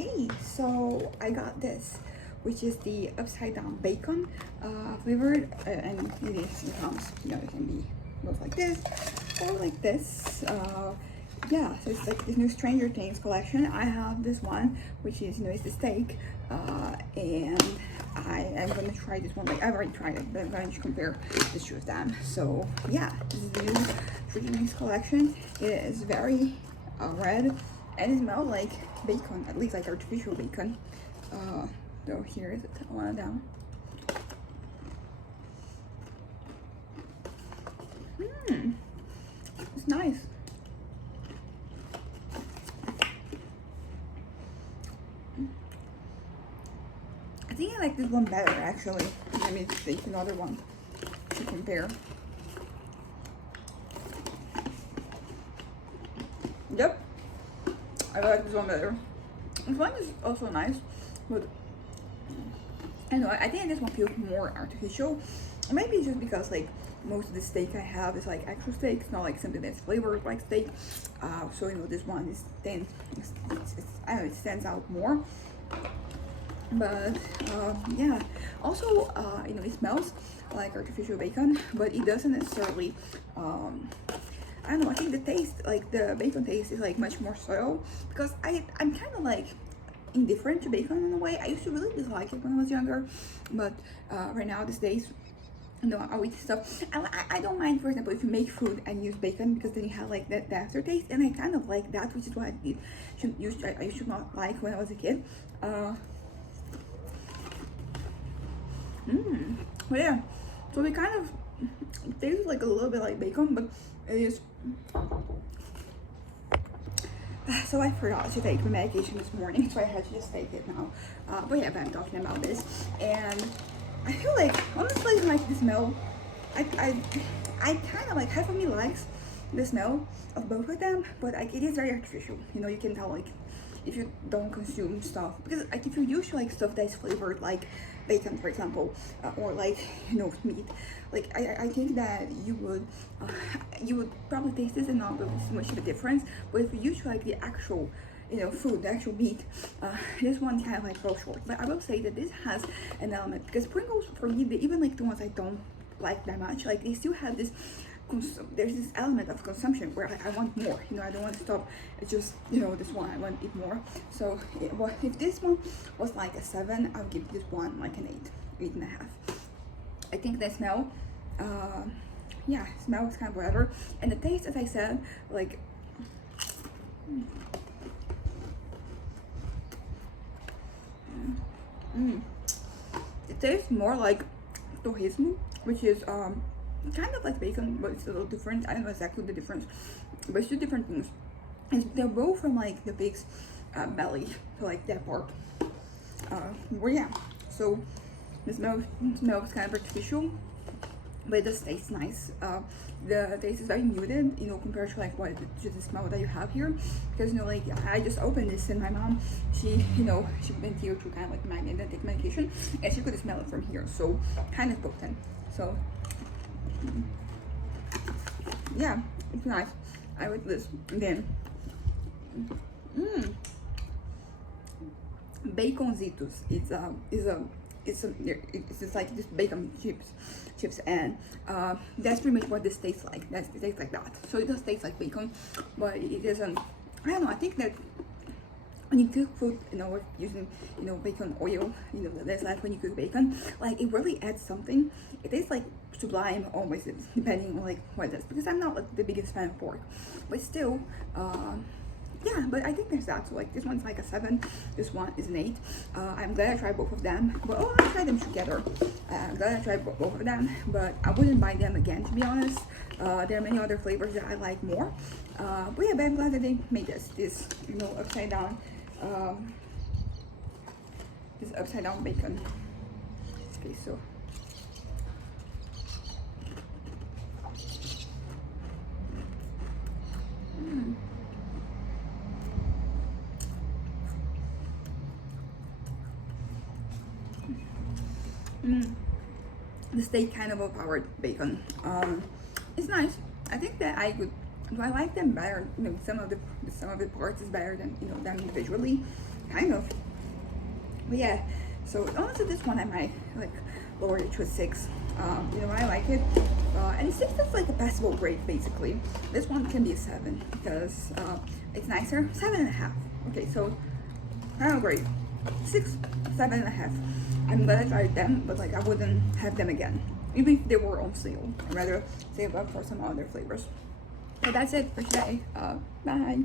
Okay, so I got this, which is the upside down bacon flavored, and it comes, it can be both like this or like this. Yeah, so it's like this new Stranger Things collection. I have this one, which is, it's the steak, and I am gonna try this one. Like, I've already tried it, but I'm going to compare the two of them. So yeah, this is the new Stranger Things collection. It is very red, and it smells like bacon, at least like artificial bacon. So here is one of them. It's nice. I think I like this one better, actually. Let me take another one to compare. Yep, I like this one better. This one is also nice, but I don't know, I think this one feels more artificial. Maybe it's just because like most of the steak I have is like actual steak. It's not like something that's flavored like steak. So this one is then I don't know, it stands out more. But yeah, also it smells like artificial bacon, but it doesn't necessarily I don't know, I think the taste, like the bacon taste, is like much more subtle, because I'm kind of like indifferent to bacon in a way. I used to really dislike it when I was younger, but right now these days, I'll eat stuff. I don't mind, for example, if you make food and use bacon, because then you have like the aftertaste, and I kind of like that, which is what I used to not like when I was a kid. But yeah, so it kind of tastes like a little bit like bacon, but it is. So I forgot to take my medication this morning, so I had to just take it now. But yeah, but I'm talking about this, and I feel like, honestly, like the smell, I kind of like, half of me likes the smell of both of them, but like it is very artificial. You can tell, like, if you don't consume stuff, because like if you're used to like stuff that's flavored like bacon, for example, or like meat, like I think that you would probably taste this and not really see much of a difference. But if you're used to like the actual food, the actual meat, this one kind of like falls short. But I will say that this has an element, because Pringles, for me, even like the ones I don't like that much, like they still have this there's this element of consumption where I want more. I don't want to stop at just this one. I want to eat more. So if this one was like a 7, I'll give this one like an 8.5. I think the smell, yeah, smell is kind of whatever, and the taste, as I said, like it tastes more like torresmo, which is kind of like bacon, but it's a little different. I don't know exactly the difference, but it's two different things. And they're both from like the pig's belly, so like that part. Well, yeah. So the smell is kind of artificial, but it does taste nice. The taste is very muted, compared to like to the smell that you have here, because like I just opened this, and my mom, she went here to kind of like take medication, and she could smell it from here, so kind of potent. So yeah, it's nice. I like this again. Baconzitos. It's just like this bacon chips, and that's pretty much what this tastes like. It tastes like that. So it does taste like bacon, but it isn't. I don't know. I think that when you cook food, with using, bacon oil, there's like when you cook bacon, like it really adds something. It tastes like sublime almost, depending on like what it is, because I'm not like the biggest fan of pork, but still, yeah, but I think there's that. So like this one's like a 7, this one is an 8. I'm glad I tried both of them, but I tried them together. I'm glad I tried both of them, but I wouldn't buy them again, to be honest. There are many other flavors that I like more, but yeah, but I'm glad that they made this upside down this upside down bacon. Okay, so the steak kind of overpowered bacon. It's nice. I think that do I like them better? Some of the parts is better than them individually. kind of. But yeah, so honestly, this one I might like lower it to a 6. You know, I like it, and 6 is like a passable grade basically. This one can be a 7 because it's nicer. 7.5. Okay, so I agree. 6, 7.5. I'm glad I tried them, but like I wouldn't have them again, even if they were on sale. I'd rather save up for some other flavors. So that's it for today. Bye.